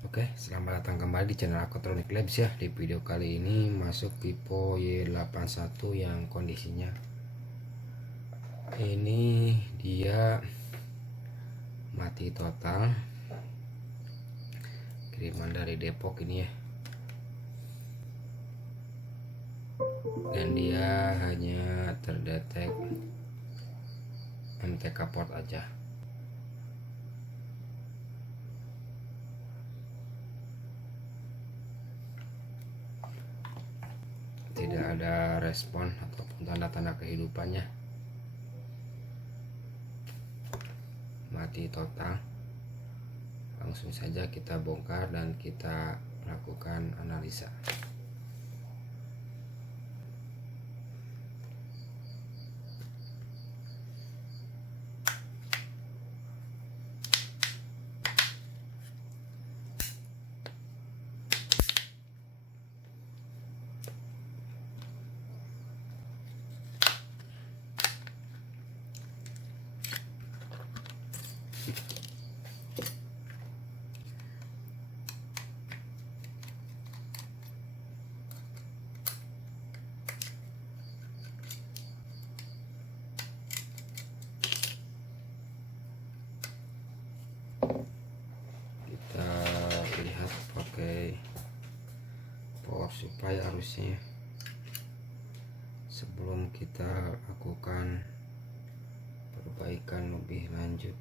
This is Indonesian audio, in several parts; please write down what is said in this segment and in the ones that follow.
Oke, selamat datang kembali di channel Aquatronic Labs ya. Di video kali ini masuk Vivo Y81 yang kondisinya ini dia mati total. Kiriman dari Depok ini ya. Dan dia hanya terdetek MTK port aja. Tidak ada respon ataupun tanda-tanda kehidupannya. Mati total. Langsung saja kita bongkar dan kita lakukan analisa. Kita lihat pakai power supply arusnya sebelum kita lakukan perbaikan lebih lanjut.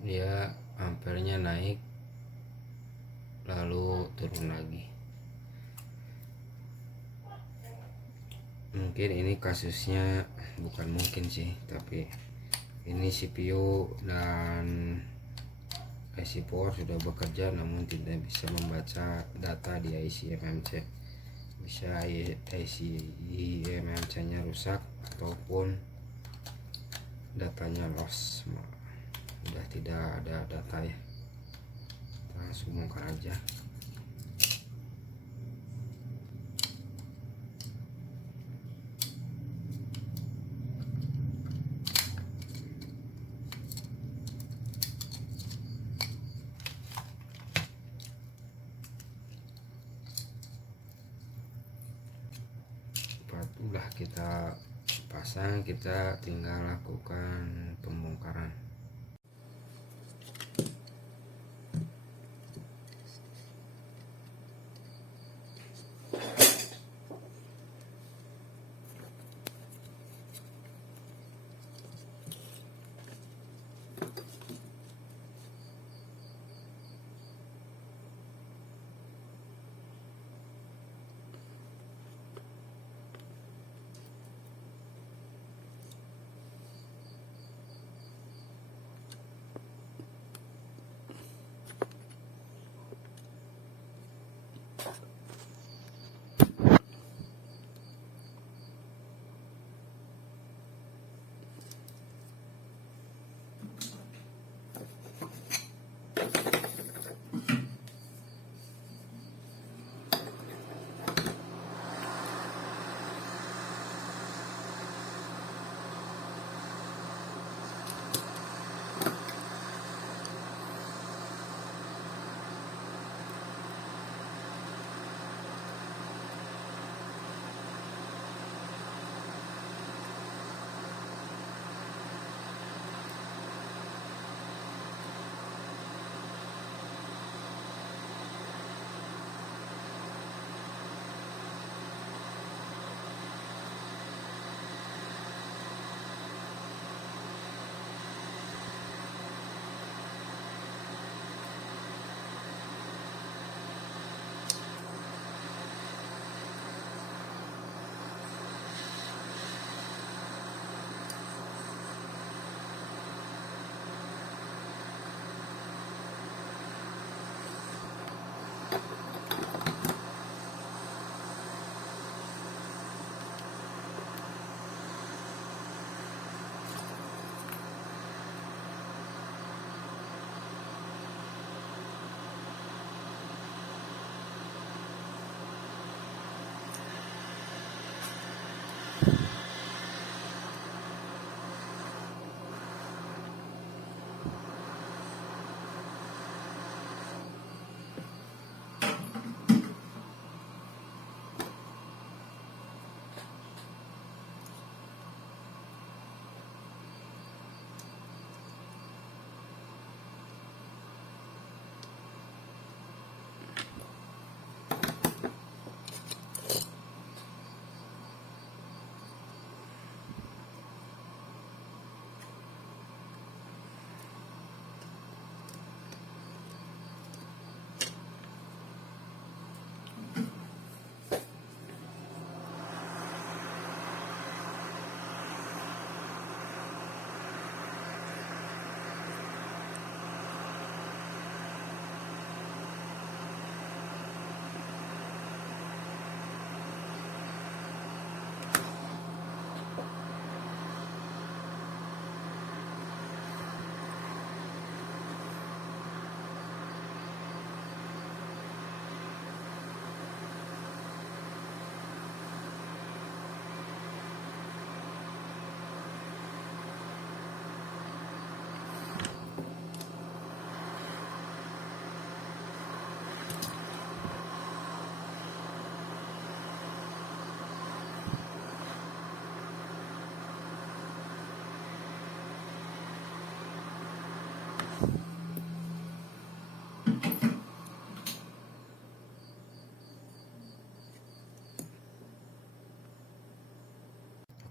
Dia ampernya naik lalu turun lagi. Mungkin ini kasusnya, bukan mungkin sih, tapi ini CPU dan IC power sudah bekerja namun tidak bisa membaca data di IC MMC. Bisa IC MMC nya rusak ataupun datanya loss, udah tidak ada data ya. Kita langsung bongkar aja. Udah kita pasang, kita tinggal lakukan pembongkaran.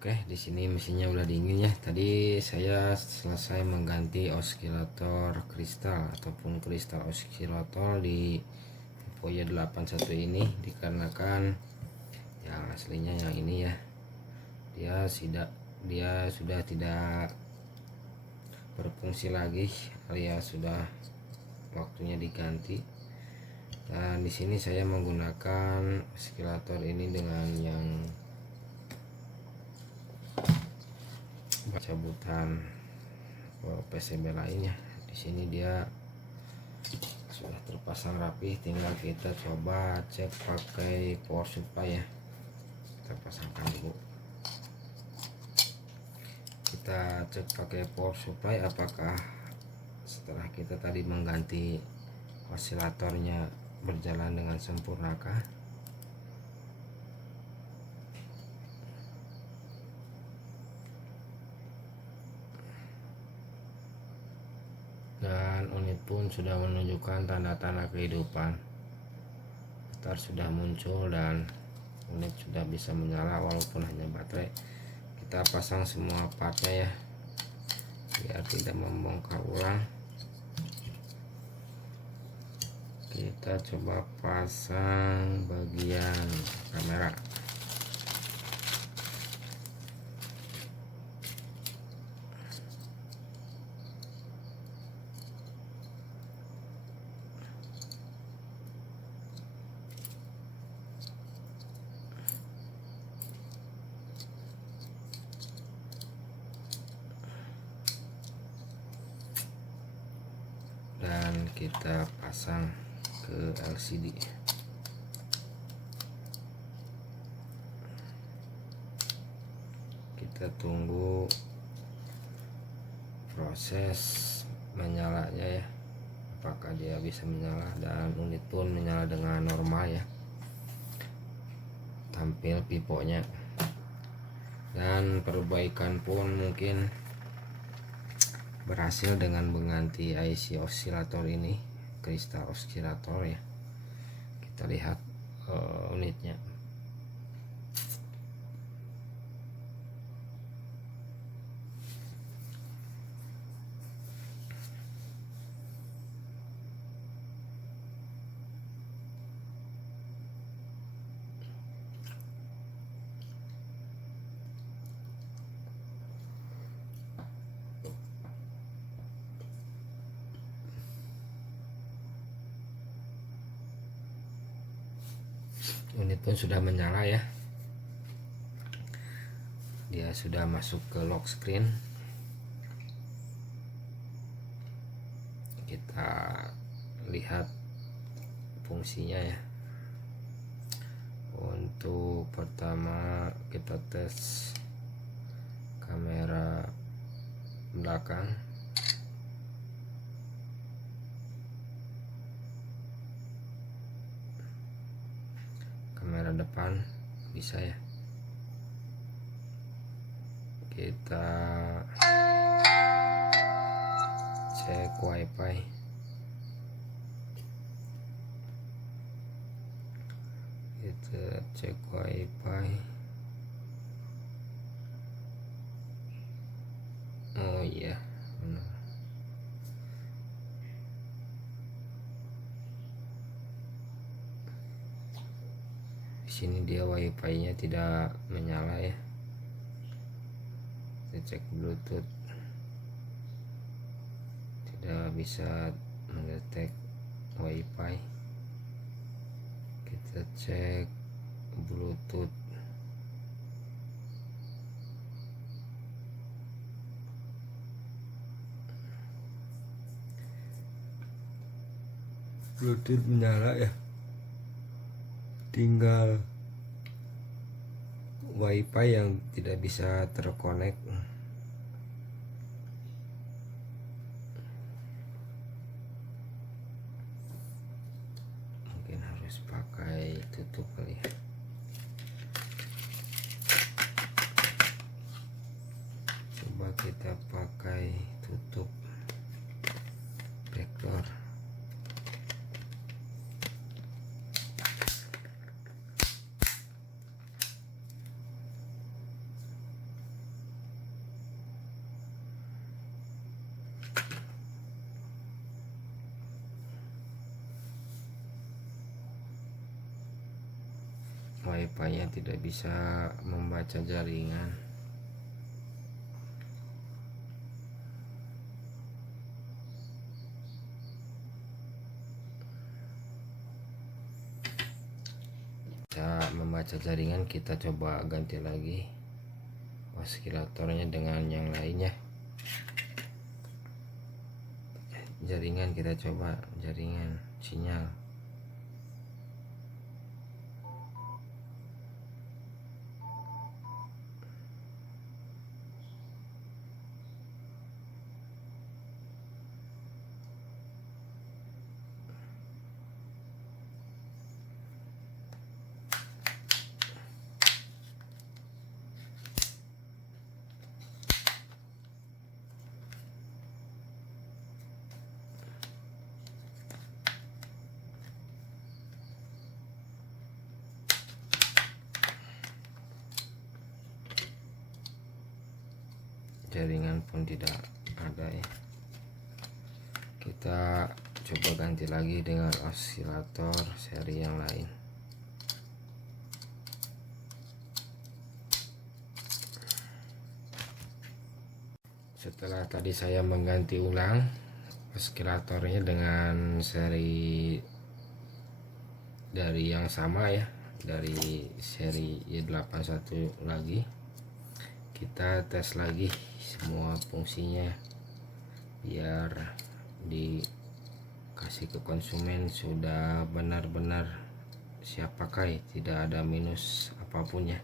Oke, di sini mesinnya udah dingin ya. Tadi saya selesai mengganti osilator kristal ataupun kristal osilator di Voya 81 ini, dikarenakan yang aslinya yang ini ya, dia sudah tidak berfungsi lagi alias sudah waktunya diganti. Dan di sini saya menggunakan osilator ini dengan yang cabutan PCB lainnya. Di sini dia sudah terpasang rapi, tinggal kita coba cek pakai power supply ya. Kita pasangkan dulu, kita cek pakai power supply apakah setelah kita tadi mengganti osilatornya berjalan dengan sempurnakah. Dan unit pun sudah menunjukkan tanda-tanda kehidupan. Start sudah muncul dan unit sudah bisa menyala walaupun hanya baterai. Kita pasang semua partnya ya, biar tidak membongkar ulang. Kita coba pasang bagian kamera. Dan kita pasang ke LCD. Kita tunggu proses menyalanya ya, apakah dia bisa menyala, dan unit pun menyala dengan normal ya, tampil piponya. Dan perbaikan pun mungkin berhasil dengan mengganti IC osilator ini, kristal osilator ya. Kita lihat unitnya. Unit pun sudah menyala ya, dia sudah masuk ke lock screen. Kita lihat fungsinya ya. Untuk pertama kita tes kamera belakang. Kamera depan bisa ya. Kita cek wifi. Kita cek wifi. Oh iya, benar. Di sini dia wifi-nya tidak menyala ya. Kita cek Bluetooth, tidak bisa mendetek wifi. Kita cek Bluetooth. Bluetooth menyala ya, tinggal wifi yang tidak bisa terkonek. Mungkin harus pakai tutup kali ya. Coba kita pakai tutup backdoor. wifi-nya tidak bisa membaca jaringan. Kita membaca jaringan, kita coba ganti lagi osilatornya dengan yang lainnya. Jaringan kita coba, jaringan sinyal. Jaringan pun tidak ada ya. Kita coba ganti lagi dengan osilator seri yang lain. Setelah tadi saya mengganti ulang osilatornya dengan seri dari yang sama ya, dari seri Y81 lagi, kita tes lagi semua fungsinya biar dikasih ke konsumen sudah benar-benar siap pakai, tidak ada minus apapun ya.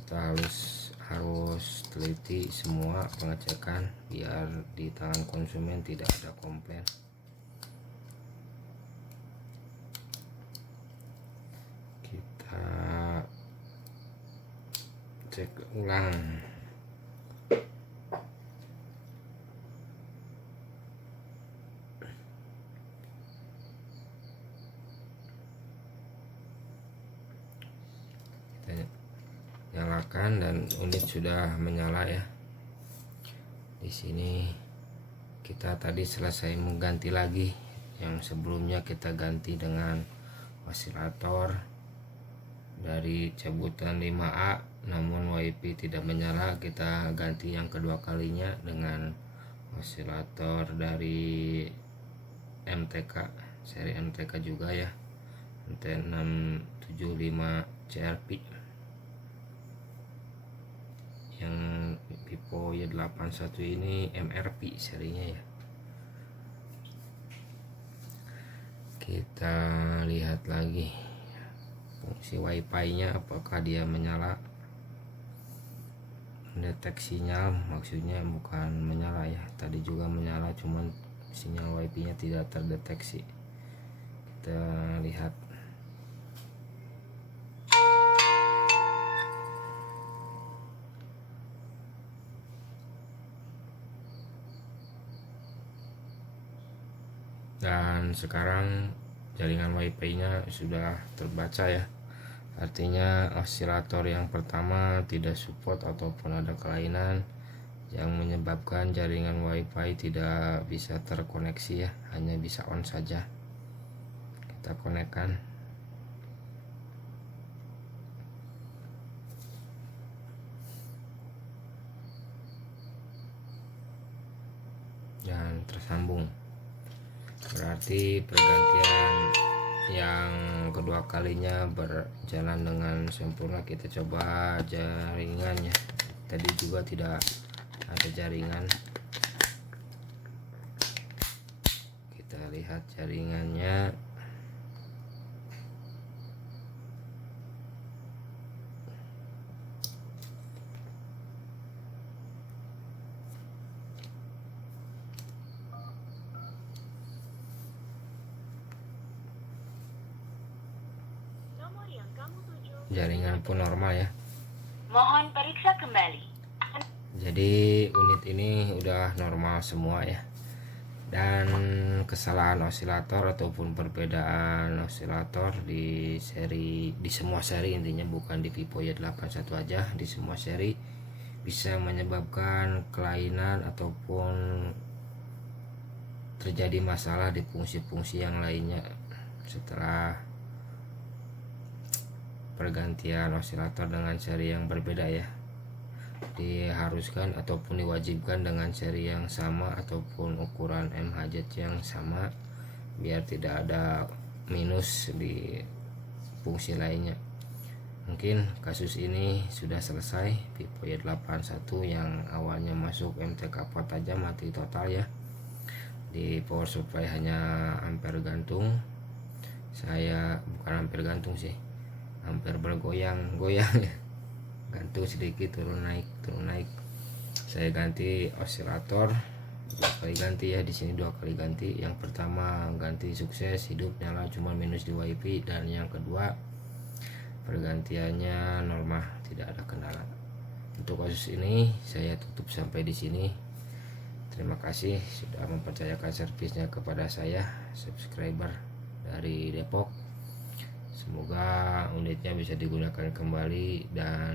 Kita harus teliti semua pengecekan biar di tangan konsumen tidak ada komplain. Kita cek ulang. Kita nyalakan dan unit sudah menyala ya. Di sini kita tadi selesai mengganti lagi, yang sebelumnya kita ganti dengan osilator dari cabutan 5A namun WiFi tidak menyala. Kita ganti yang kedua kalinya dengan osilator dari MTK, seri MTK juga ya, MT675 CRP yang Vivo Y81 ini MRP serinya ya. Kita lihat lagi fungsi wifi-nya apakah dia menyala. Mendeteksi sinyal maksudnya, bukan menyala ya, tadi juga menyala cuman sinyal wifi-nya tidak terdeteksi. Kita lihat. Dan sekarang jaringan wifi-nya sudah terbaca ya. Artinya osilator yang pertama tidak support ataupun ada kelainan yang menyebabkan jaringan wifi tidak bisa terkoneksi ya, hanya bisa on saja. Kita konekkan. Dan tersambung. Berarti pergantian yang kedua kalinya berjalan dengan sempurna. Kita coba jaringannya, tadi juga tidak ada jaringan. Kita lihat jaringannya. Jaringan pun normal ya. Mohon periksa kembali. Jadi unit ini udah normal semua ya. Dan kesalahan osilator ataupun perbedaan osilator di semua seri, intinya bukan di Vivo Y81 aja, di semua seri bisa menyebabkan kelainan ataupun terjadi masalah di fungsi-fungsi yang lainnya setelah pergantian osilator dengan seri yang berbeda ya. Diharuskan ataupun diwajibkan dengan seri yang sama ataupun ukuran MHZ yang sama biar tidak ada minus di fungsi lainnya. Mungkin kasus ini sudah selesai. Pipo 81 yang awalnya masuk MTK port aja mati total ya. Di power supply hanya ampere gantung, saya bukan ampere gantung sih, ampere bergoyang-goyang ya, gantung sedikit turun naik. Saya ganti osilator 2 kali ganti ya, di sini 2 kali ganti. Yang pertama ganti sukses, hidup nyala cuma minus 2 IP, dan yang kedua pergantiannya normal, tidak ada kendala. Untuk kasus ini saya tutup sampai di sini. Terima kasih sudah mempercayakan servisnya kepada saya, subscriber dari Depok. Semoga unitnya bisa digunakan kembali, dan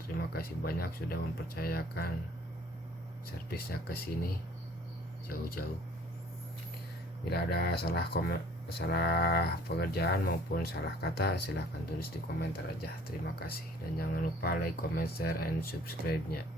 terima kasih banyak sudah mempercayakan servisnya ke sini jauh-jauh. Bila ada salah pekerjaan maupun salah kata, silahkan tulis di komentar aja. Terima kasih, dan jangan lupa like, comment, share, and subscribe-nya.